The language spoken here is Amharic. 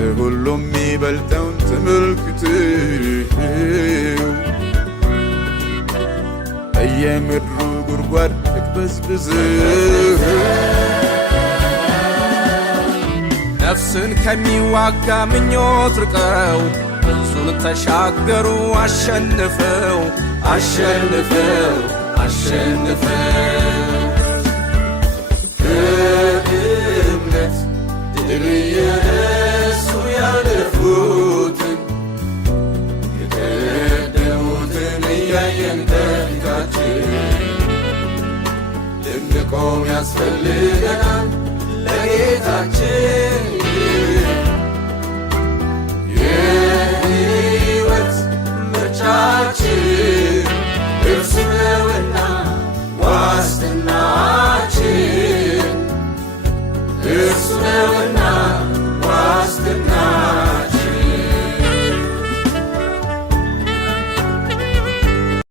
ከሁሉም የሚበልጠውን ተመልክተው በየምድሩ ጉድጓድ ተቅበዝብዘው ነፍስን ከሚዋጋ ምኞት ርቀው ብዙን ተሻገሩ አሸንፈው አሸንፈው አሸንፈው ከእምነት ድል የነሱ ያለፉትን የቀደሙትን እያየን ከፊታችን ልንቆም ያስፈልገናል ለጌታችን